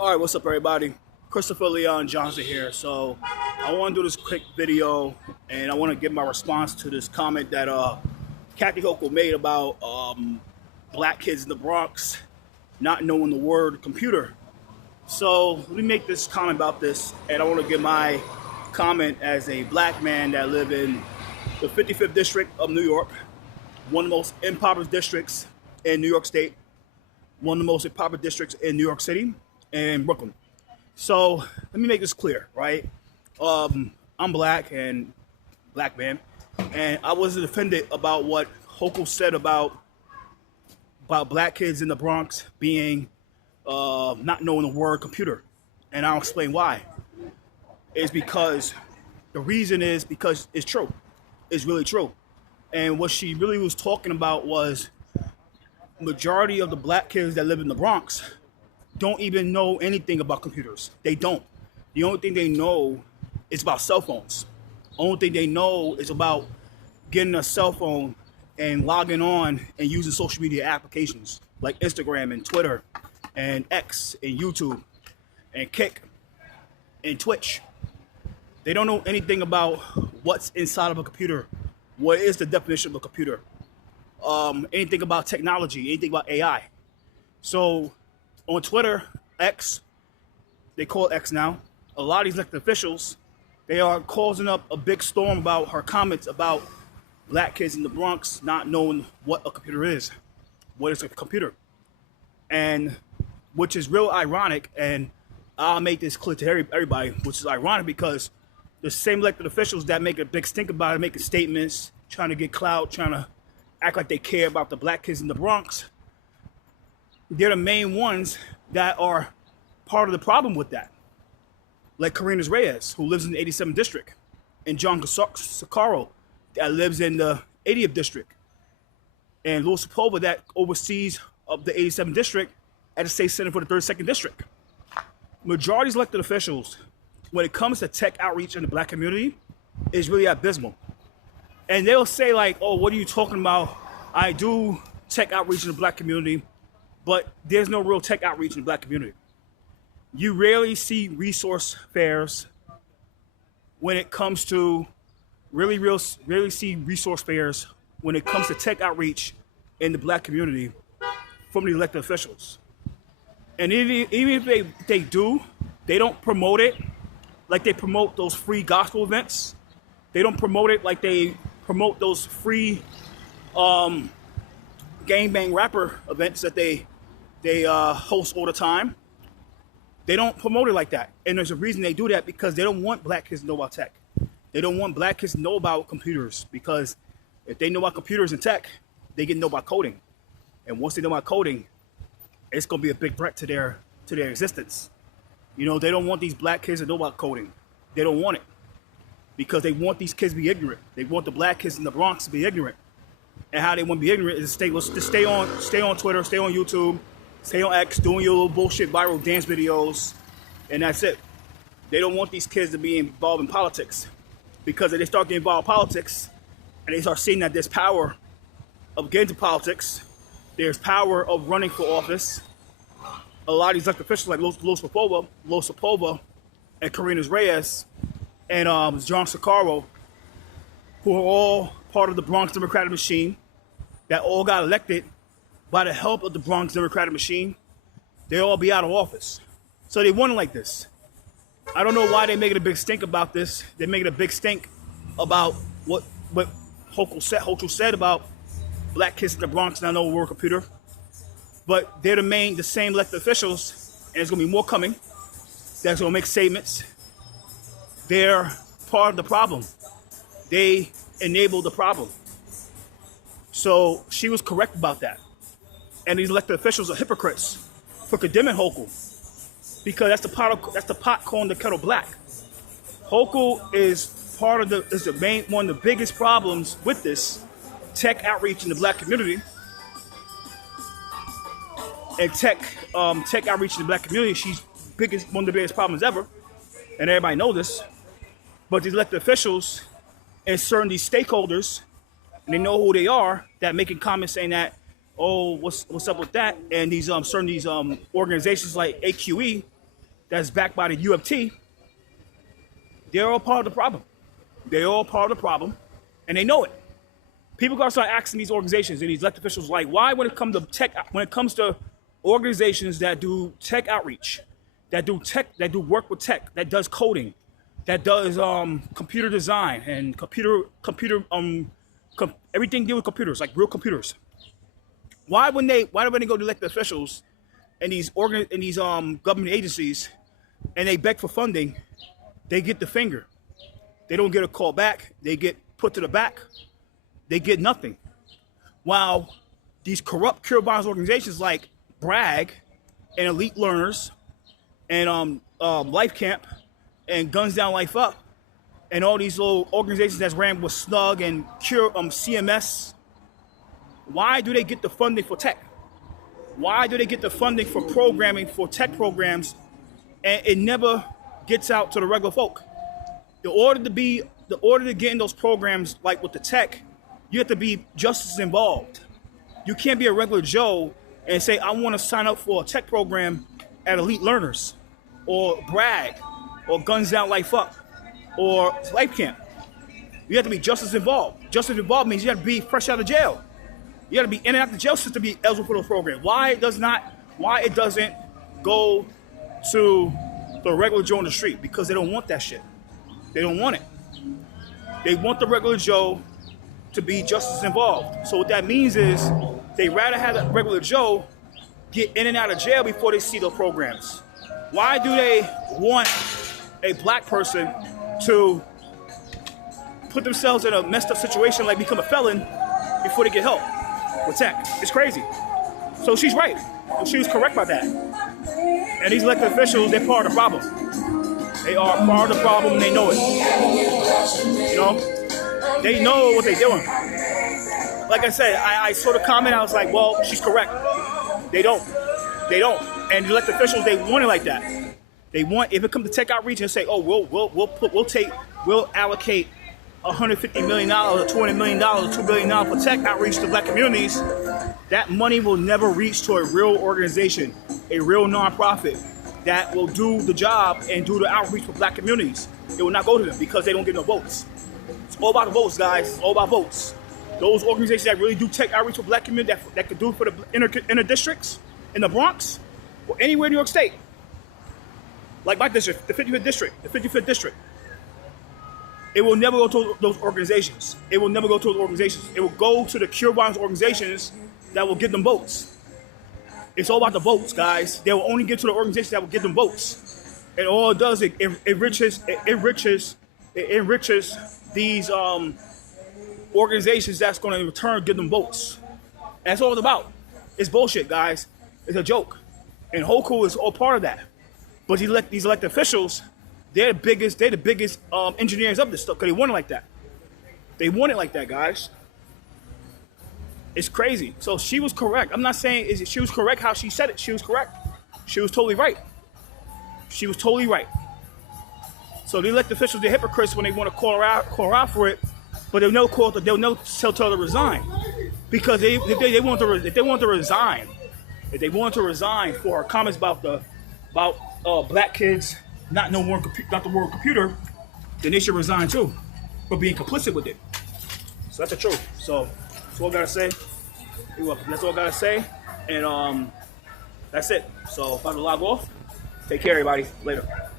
All right, what's up, everybody? Christopher Leon Johnson here. So I want to do this quick video, and I want to give my response to this comment that Kathy Hochul made about black kids in the Bronx not knowing the word computer. So let me make this comment about this, and I want to give my comment as a black man that live in the 55th district of New York, one of the most impoverished districts in New York State, one of the most impoverished districts in New York City and Brooklyn. So let me make this clear, right? I'm black and black man, and I wasn't offended about what Hochul said about black kids in the Bronx being not knowing the word computer, and I'll explain why. It's because the reason is because it's true. It's really true. And what she really was talking about was majority of the black kids that live in the Bronx don't even know anything about computers. They don't. The only thing they know is about cell phones. Only thing they know is about getting a cell phone and logging on and using social media applications like Instagram and Twitter and X and YouTube and Kick and Twitch. They don't know anything about what's inside of a computer. What is the definition of a computer? Anything about technology, anything about AI. So on Twitter, X, they call it X now, a lot of these elected officials, they are causing up a big storm about her comments about black kids in the Bronx not knowing what a computer is. What is a computer? And which is real ironic, and I'll make this clear to everybody, which is ironic because the same elected officials that make a big stink about it, making statements, trying to get clout, trying to act like they care about the black kids in the Bronx, they're the main ones that are part of the problem with that. Like Karina Reyes, who lives in the 87th district, and John Sakaro, that lives in the 80th district, and Louis Sepulveda, that oversees of the 87th district at the state center for the 32nd district. Majority of elected officials, when it comes to tech outreach in the black community, is really abysmal. And they'll say like, oh, what are you talking about? I do tech outreach in the black community, but there's no real tech outreach in the black community. You rarely see resource fairs when it comes to rarely see resource fairs when it comes to tech outreach in the black community from the elected officials. And even if they do, they don't promote it like they promote those free gospel events. They don't promote it like they promote those free gangbang rapper events that they host all the time. They don't promote it like that. And there's a reason they do that, because they don't want black kids to know about tech. They don't want black kids to know about computers, because if they know about computers and tech, they get to know about coding. And once they know about coding, it's going to be a big threat to their existence. You know, they don't want these black kids to know about coding. They don't want it, because they want these kids to be ignorant. They want the black kids in the Bronx to be ignorant. And how they want to be ignorant is to stay on Twitter, stay on YouTube, stay on X, doing your little bullshit viral dance videos, and that's it. They don't want these kids to be involved in politics, because if they start getting involved in politics and they start seeing that there's power of getting into politics, there's power of running for office. A lot of these elected officials like Louis Sepulveda and Karina Reyes and John Sakaro, who are all part of the Bronx Democratic Machine, that all got elected by the help of the Bronx Democratic Machine, they all be out of office. So they want it like this. I don't know why they making a big stink about this. They're making a big stink about what Hochul said about black kids in the Bronx not knowing the word computer. But they're the same elected officials, and there's going to be more coming, that's going to make statements. They're part of the problem. They enable the problem. So she was correct about that. And these elected officials are hypocrites for condemning Hochul, because that's the pot calling the kettle black. Hochul is one of the biggest problems with this tech outreach in the black community. And tech outreach in the black community, she's one of the biggest problems ever, and everybody knows this. But these elected officials and certain these stakeholders, and they know who they are, that making comments saying that, oh, what's up with that? And these certain organizations like AQE that's backed by the UFT, they're all part of the problem. They're all part of the problem, and they know it. People gotta start asking these organizations and these elected officials, like, why when it comes to tech, when it comes to organizations that do tech outreach, that do work with tech, that does coding, that does computer design and everything deal with computers, like real computers. Why when they go to elected officials and these government agencies and they beg for funding, they get the finger. They don't get a call back. They get put to the back. They get nothing. While these corrupt cure bonds organizations like Bragg and Elite Learners and Life Camp and Guns Down Life Up and all these little organizations that's ran with Snug and Cure CMS, why do they get the funding for tech? Why do they get the funding for programming, for tech programs, and it never gets out to the regular folk? The order to get in those programs, like with the tech, you have to be just as involved. You can't be a regular Joe and say, I want to sign up for a tech program at Elite Learners or Bragg or Guns Down Life Up or Life Camp. You have to be just as involved. Just as involved means you have to be fresh out of jail. You got to be in and out of the jail system to be eligible for those programs. Why it doesn't go to the regular Joe on the street? Because they don't want that shit. They don't want it. They want the regular Joe to be just as involved. So what that means is they rather have the regular Joe get in and out of jail before they see those programs. Why do they want a black person to put themselves in a messed up situation, like become a felon, before they get help with tech? It's crazy. So she's right. She was correct about that. And these elected officials, they're part of the problem. They are part of the problem, and they know it. You know? They know what they're doing. Like I said, I saw the comment, I was like, well, she's correct. They don't. They don't. And the elected officials, they want it like that. They want, if it comes to tech outreach and say, oh, we'll allocate $150 million or $200 million or $2 billion for tech outreach to black communities, that money will never reach to a real organization, a real nonprofit that will do the job and do the outreach for black communities. It will not go to them because they don't get no votes. It's all about the votes, guys. It's all about votes. Those organizations that really do tech outreach for black community, that could do it for the inner districts in the Bronx or anywhere in New York State. Like my district, the 55th district. It will never go to those organizations. It will never go to those organizations. It will go to the cure bonds organizations that will give them votes. It's all about the votes, guys. They will only give to the organizations that will give them votes. And all it does, it enriches these organizations that's going to in return give them votes. That's all it's about. It's bullshit, guys. It's a joke. And hochul is all part of that. But these elected officials, they're the biggest engineers of this stuff because they want it like that. They want it like that, guys. It's crazy. So she was correct. I'm not saying she was correct how she said it. She was correct. She was totally right. She was totally right. So the elected officials, they're hypocrites when they want to call her out for it, but they'll never tell her to resign because if they want to resign for her comments about black kids not the word computer, then they should resign too for being complicit with it. So that's the truth. So that's all I gotta say. You're welcome. That's all I gotta say. And that's it. So if I have to log off, take care, everybody. Later.